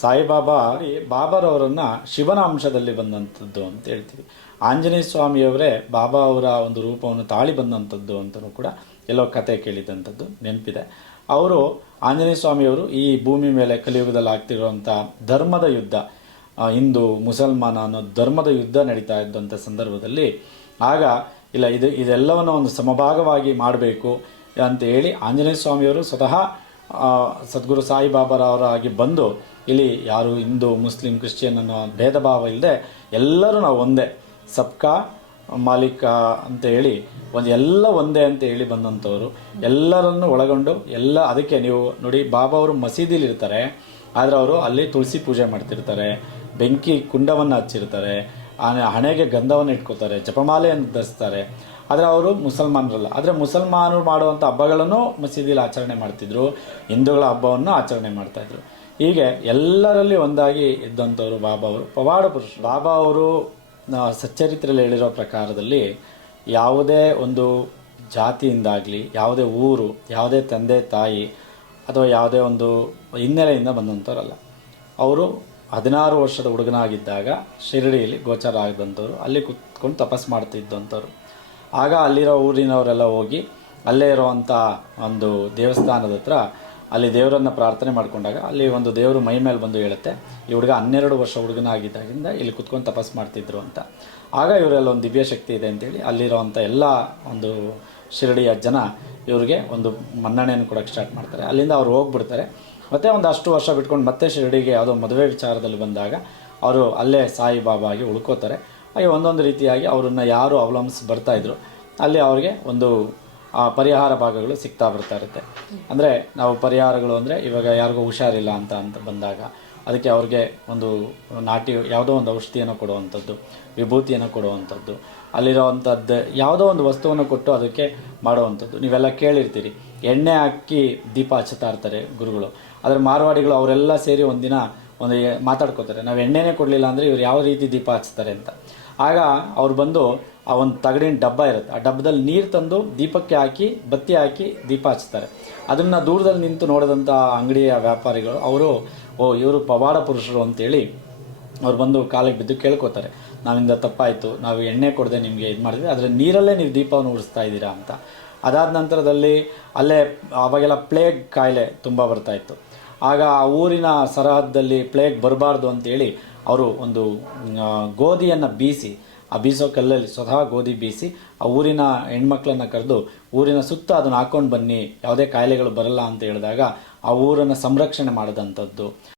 ಸಾಯಿಬಾಬಾ ಬಾಬಾರವರನ್ನು ಶಿವನ ಅಂಶದಲ್ಲಿ ಬಂದಂಥದ್ದು ಅಂತ ಹೇಳ್ತೀವಿ. ಆಂಜನೇಯ ಸ್ವಾಮಿಯವರೇ ಬಾಬಾ ಅವರ ಒಂದು ರೂಪವನ್ನು ತಾಳಿ ಬಂದಂಥದ್ದು ಅಂತಲೂ ಕೂಡ ಎಲ್ಲೋ ಕತೆ ಕೇಳಿದಂಥದ್ದು ನೆನಪಿದೆ. ಅವರು ಆಂಜನೇಯ ಸ್ವಾಮಿಯವರು ಈ ಭೂಮಿ ಮೇಲೆ ಕಲಿಯುಗದಲ್ಲಿ ಆಗ್ತಿರುವಂಥ ಧರ್ಮದ ಯುದ್ಧ, ಹಿಂದೂ ಮುಸಲ್ಮಾನ ಅನ್ನೋ ಧರ್ಮದ ಯುದ್ಧ ನಡೀತಾ ಇದ್ದಂಥ ಸಂದರ್ಭದಲ್ಲಿ ಆಗ ಇದೆಲ್ಲವನ್ನು ಒಂದು ಸಮಭಾಗವಾಗಿ ಮಾಡಬೇಕು ಅಂತ ಹೇಳಿ ಆಂಜನೇಯ ಸ್ವಾಮಿಯವರು ಸ್ವತಃ ಸದ್ಗುರು ಸಾಯಿಬಾಬಾರವರಾಗಿ ಬಂದು ಇಲ್ಲಿ ಯಾರು ಹಿಂದೂ ಮುಸ್ಲಿಂ ಕ್ರಿಶ್ಚಿಯನ್ ಅನ್ನೋ ಭೇದ ಭಾವ ಇಲ್ಲದೆ ಎಲ್ಲರೂ ನಾವು ಒಂದೇ, ಸಬ್ಕಾ ಮಾಲಿಕ ಅಂತ ಹೇಳಿ ಎಲ್ಲ ಒಂದೇ ಅಂತ ಹೇಳಿ ಬಂದಂಥವ್ರು, ಎಲ್ಲರನ್ನು ಒಳಗೊಂಡು ಅದಕ್ಕೆ ನೀವು ನೋಡಿ, ಬಾಬಾ ಅವರು ಮಸೀದಿಲಿ ಇರ್ತಾರೆ, ಆದರೆ ಅವರು ಅಲ್ಲಿ ತುಳಸಿ ಪೂಜೆ ಮಾಡ್ತಿರ್ತಾರೆ, ಬೆಂಕಿ ಕುಂಡವನ್ನು ಹಚ್ಚಿರ್ತಾರೆ, ಹಣೆಗೆ ಗಂಧವನ್ನು ಇಟ್ಕೋತಾರೆ, ಜಪಮಾಲೆಯನ್ನು ಧರಿಸ್ತಾರೆ. ಆದರೆ ಅವರು ಮುಸಲ್ಮಾನರಲ್ಲ. ಆದರೆ ಮುಸಲ್ಮಾನರು ಮಾಡುವಂಥ ಹಬ್ಬಗಳನ್ನು ಮಸೀದಿಯಲ್ಲಿ ಆಚರಣೆ ಮಾಡ್ತಿದ್ರು, ಹಿಂದೂಗಳ ಹಬ್ಬವನ್ನು ಆಚರಣೆ ಮಾಡ್ತಾಯಿದ್ರು. ಹೀಗೆ ಎಲ್ಲರಲ್ಲಿ ಒಂದಾಗಿ ಇದ್ದಂಥವ್ರು ಬಾಬಾ ಅವರು, ಪವಾಡ ಪುರುಷರು. ಬಾಬಾ ಅವರು ಸಚ್ಚರಿತ್ರೆಯಲ್ಲಿ ಹೇಳಿರೋ ಪ್ರಕಾರದಲ್ಲಿ ಯಾವುದೇ ಒಂದು ಜಾತಿಯಿಂದಾಗಲಿ, ಯಾವುದೇ ಊರು, ಯಾವುದೇ ತಂದೆ ತಾಯಿ ಅಥವಾ ಯಾವುದೇ ಒಂದು ಹಿನ್ನೆಲೆಯಿಂದ ಬಂದಂಥವ್ರಲ್ಲ. ಅವರು 16 ವರ್ಷದ ಹುಡುಗನಾಗಿದ್ದಾಗ ಶಿರಡಿಯಲ್ಲಿ ಗೋಚರ ಆಗಿದಂಥವ್ರು, ಅಲ್ಲಿ ಕುತ್ಕೊಂಡು ತಪಸ್ಸು ಮಾಡ್ತಿದ್ದಂಥವ್ರು. ಆಗ ಅಲ್ಲಿರೋ ಊರಿನವರೆಲ್ಲ ಹೋಗಿ ಅಲ್ಲೇ ಇರೋವಂಥ ಒಂದು ದೇವಸ್ಥಾನದ ಹತ್ರ ಅಲ್ಲಿ ದೇವರನ್ನು ಪ್ರಾರ್ಥನೆ ಮಾಡಿಕೊಂಡಾಗ ಅಲ್ಲಿ ಒಂದು ದೇವರು ಮೈ ಮೇಲೆ ಬಂದು ಹೇಳುತ್ತೆ, ಈ ಹುಡುಗ 12 ವರ್ಷ ಹುಡುಗನಾಗಿದ್ದಾಗಿಂದ ಇಲ್ಲಿ ಕುತ್ಕೊಂಡು ತಪಸ್ಸು ಮಾಡ್ತಿದ್ರು ಅಂತ. ಆಗ ಇವರೆಲ್ಲ ಒಂದು ದಿವ್ಯ ಶಕ್ತಿ ಇದೆ ಅಂತೇಳಿ ಅಲ್ಲಿರೋವಂಥ ಎಲ್ಲ ಒಂದು ಶಿರಡಿಯ ಜನ ಇವ್ರಿಗೆ ಒಂದು ಮನ್ನಣೆಯನ್ನು ಕೊಡೋಕ್ಕೆ ಸ್ಟಾರ್ಟ್ ಮಾಡ್ತಾರೆ. ಅಲ್ಲಿಂದ ಅವ್ರು ಹೋಗ್ಬಿಡ್ತಾರೆ. ಮತ್ತು ಒಂದು ಅಷ್ಟು ವರ್ಷ ಬಿಟ್ಕೊಂಡು ಮತ್ತೆ ಶಿರಡಿಗೆ ಯಾವುದೋ ಮದುವೆ ವಿಚಾರದಲ್ಲಿ ಬಂದಾಗ ಅವರು ಅಲ್ಲೇ ಸಾಯಿಬಾಬಾಗಿ ಉಳ್ಕೋತಾರೆ. ಹಾಗೆ ಒಂದೊಂದು ರೀತಿಯಾಗಿ ಅವರನ್ನು ಯಾರು ಅವಲಂಬಿಸಿ ಬರ್ತಾಯಿದ್ರು ಅಲ್ಲಿ ಅವ್ರಿಗೆ ಒಂದು ಪರಿಹಾರ ಭಾಗಗಳು ಸಿಗ್ತಾ ಬರ್ತಾ ಇರುತ್ತೆ. ಅಂದರೆ ನಾವು ಪರಿಹಾರಗಳು ಅಂದರೆ ಇವಾಗ ಯಾರಿಗೂ ಹುಷಾರಿಲ್ಲ ಅಂತ ಬಂದಾಗ ಅದಕ್ಕೆ ಅವ್ರಿಗೆ ಒಂದು ನಾಟಿ ಯಾವುದೋ ಒಂದು ಔಷಧಿಯನ್ನು ಕೊಡುವಂಥದ್ದು, ವಿಭೂತಿಯನ್ನು ಕೊಡುವಂಥದ್ದು, ಅಲ್ಲಿರೋವಂಥದ್ದು ಯಾವುದೋ ಒಂದು ವಸ್ತುವನ್ನು ಕೊಟ್ಟು ಅದಕ್ಕೆ ಮಾಡುವಂಥದ್ದು. ನೀವೆಲ್ಲ ಕೇಳಿರ್ತೀರಿ, ಎಣ್ಣೆ ಹಾಕಿ ದೀಪ ಹಚ್ಚುತ್ತಾ ಇರ್ತಾರೆ ಗುರುಗಳು. ಆದರೆ ಮಾರವಾಡಿಗಳು ಅವರೆಲ್ಲ ಸೇರಿ ಒಂದಿನ ಮಾತಾಡ್ಕೋತಾರೆ, ನಾವು ಎಣ್ಣೆನೇ ಕೊಡಲಿಲ್ಲ ಅಂದರೆ ಇವ್ರು ಯಾವ ರೀತಿ ದೀಪ ಹಚ್ತಾರೆ ಅಂತ. ಆಗ ಅವ್ರು ಬಂದು ಆ ಒಂದು ತಗಡಿನ ಡಬ್ಬ ಇರುತ್ತೆ, ಆ ಡಬ್ಬದಲ್ಲಿ ನೀರು ತಂದು ದೀಪಕ್ಕೆ ಹಾಕಿ ಬತ್ತಿ ಹಾಕಿ ದೀಪ ಹಚ್ತಾರೆ. ಅದನ್ನು ದೂರದಲ್ಲಿ ನಿಂತು ನೋಡಿದಂಥ ಅಂಗಡಿಯ ವ್ಯಾಪಾರಿಗಳು ಅವರು ಇವರು ಪವಾಡ ಪುರುಷರು ಅಂತೇಳಿ ಅವ್ರು ಬಂದು ಕಾಲಿಗೆ ಬಿದ್ದು ಕೇಳ್ಕೊತಾರೆ, ನಾವಿಂದ ತಪ್ಪಾಯಿತು, ನಾವು ಎಣ್ಣೆ ಕೊಡದೆ ನಿಮಗೆ ಇದು ಮಾಡಿದ್ವಿ, ಆದರೆ ನೀರಲ್ಲೇ ನೀವು ದೀಪವನ್ನು ಉರಿಸ್ತಾ ಇದ್ದೀರಾ ಅಂತ. ಅದಾದ ನಂತರದಲ್ಲಿ ಅಲ್ಲೇ ಅವಾಗೆಲ್ಲ ಪ್ಲೇಗ್ ಕಾಯಿಲೆ ತುಂಬ ಬರ್ತಾಯಿತ್ತು. ಆಗ ಆ ಊರಿನ ಸರಹದ್ದಲ್ಲಿ ಪ್ಲೇಗ್ ಬರಬಾರ್ದು ಅಂತೇಳಿ ಅವರು ಒಂದು ಗೋಧಿಯನ್ನು ಬೀಸಿ, ಆ ಬೀಸೋ ಕಲ್ಲಲ್ಲಿ ಸ್ವತಃ ಗೋಧಿ ಬೀಸಿ ಆ ಊರಿನ ಹೆಣ್ಮಕ್ಳನ್ನು ಕರೆದು ಊರಿನ ಸುತ್ತ ಅದನ್ನು ಹಾಕ್ಕೊಂಡು ಬನ್ನಿ, ಯಾವುದೇ ಕಾಯಿಲೆಗಳು ಬರಲ್ಲ ಅಂತ ಹೇಳಿದಾಗ ಆ ಊರನ್ನು ಸಂರಕ್ಷಣೆ ಮಾಡಿದಂಥದ್ದು.